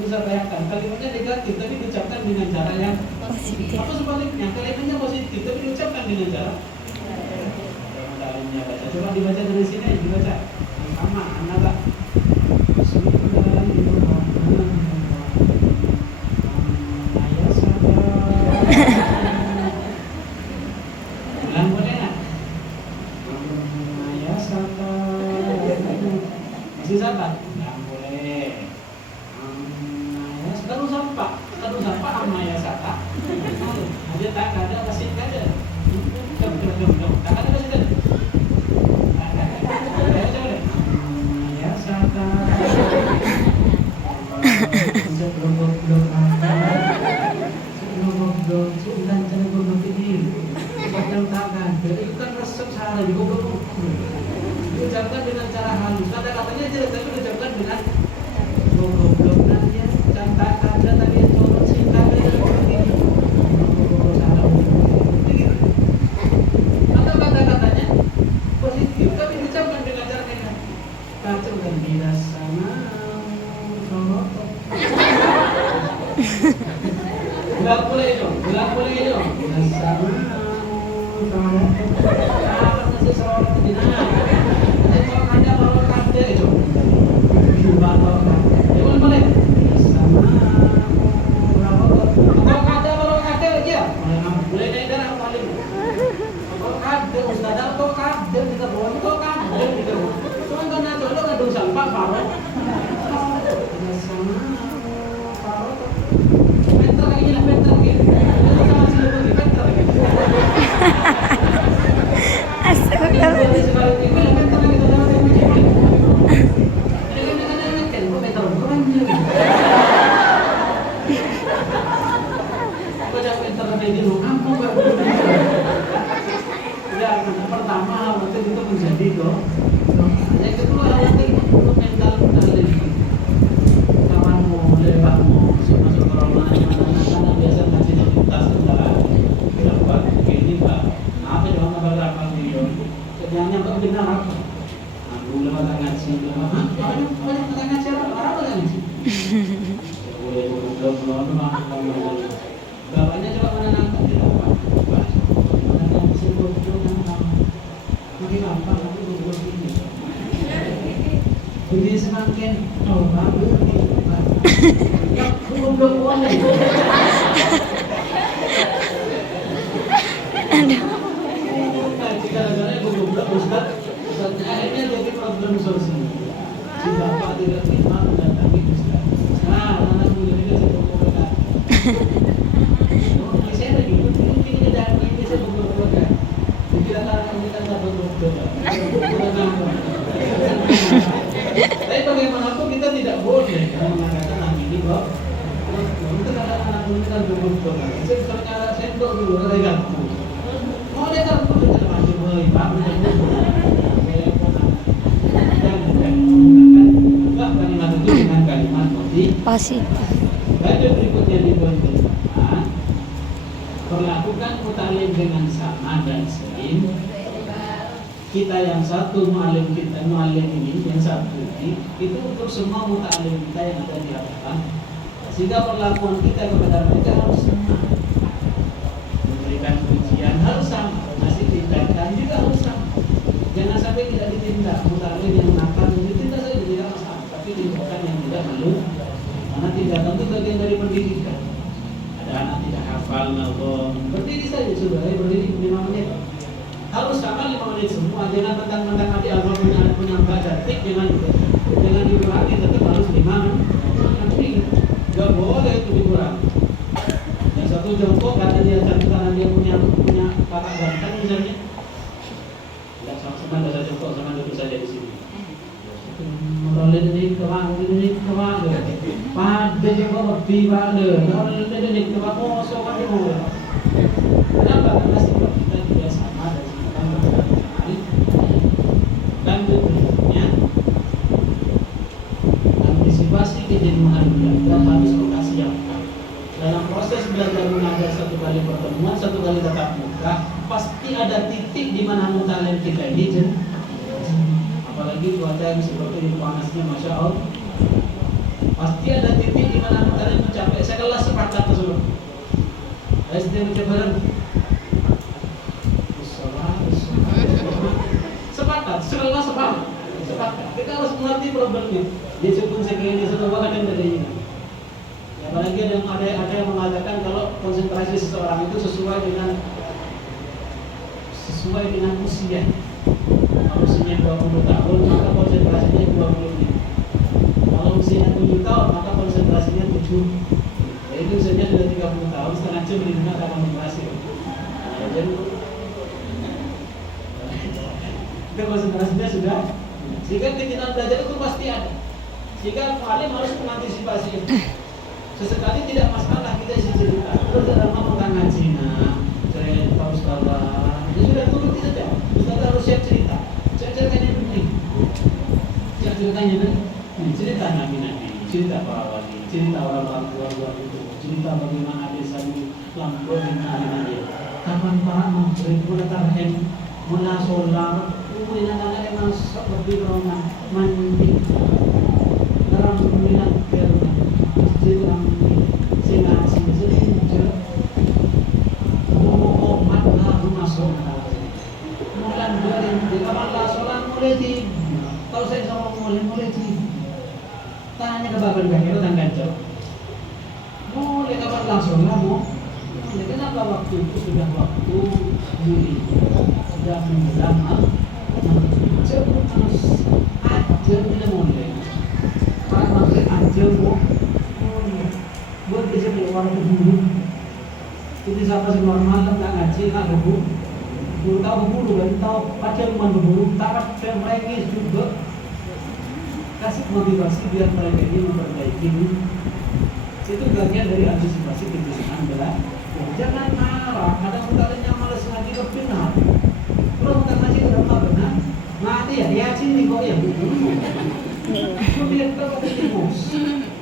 bisa bayangkan kalimatnya negatif tapi diucapkan dengan cara yang Positif. apa sebaliknya kalimatnya positif tapi diucapkan dengan cara alimnya baca. Coba dibaca dari sini, dibaca sama anak. Ulang boleh nggak? Masih sabar? Nggak boleh. Baru sampai amaya saka. Dia tak ada kasih kada. Dong. Tak ada kasih kada. Diucapkan dengan cara halus. Kata-katanya jelek tapi diucapkan dengan goblok nanya, cantak kada tadi colot singkat atau kata-katanya positif tapi diucapkan dengan cara negatif. Kacau dan dirasana colot. Ulang boleh itu. Dirasana colot. Apa masih sorot di mana? Ada baru kade itu. Baru kade. Jangan boleh. Sama kalau baru kade aja. Boleh daerah paling. Kalau kade ustaz atau kade kita bawa itu kade gitu. Cuma kan ada lo ngadu sampah baru. Sama baru. Pintar lagi lah pintar lagi. Sama sih lagi pintar lagi. Pertama waktu itu menjadi kok. Yang kedua nanti untuk mental mental kawanmu, lewatmu, masuk ke rumah karena biasa ngaji di tas kendaraan. Tidak buat begini pak. Apa yang orang berapa video? Yang benar apa? Aku lewat ngaji, banyak ngaji orang ngaji. Boleh belum bapaknya coba menenangkan di rumah. Menenangkan si bodoh makin gampang tapi bodoh ini. Jadi semakin bagus ya belum uang lagi. Gara-gara bodoh Ustaz, akhirnya jadi problem sosial. Si bapak tidak terima mendatangi Ustaz. Nah, anak muda ini kasih pokoknya. Saya lagi ini dan ini saya bodoh-bodoh. Tidak larang kita tak bodoh. Tapi bagaimanapun kita tidak boleh mengatakan anak ini kok. Kita kata anak ini kan bodoh. Saya bicara sendok dulu, ada gantung. Mau dia kan pun tidak masih boleh, Pak. Kalimat itu dengan kalimat Positif. Baca berikutnya di poin kelima. Perlakukan mutalim dengan sama dan sering. Kita yang satu mualim kita, mualim ini yang satu ini itu untuk semua mutalim kita yang ada di hadapan. Sehingga perlakuan kita kepada mereka harus sama. Memberikan pujian harus sama, ngasih tindakan juga harus sama. Jangan sampai tidak ditindak mutalim yang nakal ditindak saja tidak masalah, tapi tindakan yang tidak malu. Karena tindakan itu bagian dari pendidikan. Ada anak tidak hafal, berdiri saja sudah, berdiri 5 menit. Harus sama 5 menit semua. Jangan mentang-mentang adik Allah punya 4 detik, jangan dikurangi, tetap harus 5 menit. Gak boleh itu dikurangi. Yang satu jongkok karena dia punya kakak ganteng misalnya. Tidak sama ada jongkok sama duduk saja di sini. Meroleh ini kemana? Pada juga lebih pada. Meroleh ini kemana? Kosong kan itu. Kenapa? Karena sifat kita juga sama dan kita berbeda. Dan berikutnya, antisipasi kejenuhan belajar harus kita siapkan. Dalam proses belajar mengajar 1 kali pertemuan, 1 kali tatap muka, pasti ada titik di mana mutalim kita ini jenuh. Apalagi cuaca yang seperti ini panasnya, masya Allah. Pasti ada titik di mana coba ada yang bedanya. Ya, apalagi ada yang mengatakan kalau konsentrasi seseorang itu sesuai dengan usia. Kalau usianya 20 tahun maka konsentrasinya 20 menit. Kalau usianya 7 tahun maka konsentrasinya 7. Jadi usianya sudah 30 tahun setengah jam ini akan konsentrasi. Nah, jadi itu konsentrasinya sudah. Sehingga keinginan belajar itu pasti ada. Sehingga mu'alim harus mengantisipasi itu. Sesekali tidak masalah kita isi cerita. Terus dalam makan ngaji, cerita ustazah, ya sudah turuti saja. Ustazah harus siap cerita. Ceritanya penting. Siap ceritanya kan? Cerita nabi-nabi, cerita para wali, cerita orang-orang tua itu, cerita bagaimana desa di Lampung dan lain-lain. Kapan para murid menetapkan mula solar, kemudian anak-anak yang masuk seperti orang mandi, dalam minat kerja. Dalam sehingga sehingga umat lalu masuk mulai dari kapan sholat mulai di tahu saya sama mulai di tanya ke bapak bapak tangga jauh mulai kapan sholat mau kenapa waktu itu sudah waktu Juli sudah menjelang jauh harus aja bila mulai para maghrib aja mau buat bisa keluar ke bulu itu siapa sih normal tak ngaji tak berburu buru tahu berburu kan tahu pacar rumah berburu tak dan mereka juga kasih motivasi biar mereka ini memperbaiki itu bagian dari antisipasi kebiasaan berat jangan marah kadang kita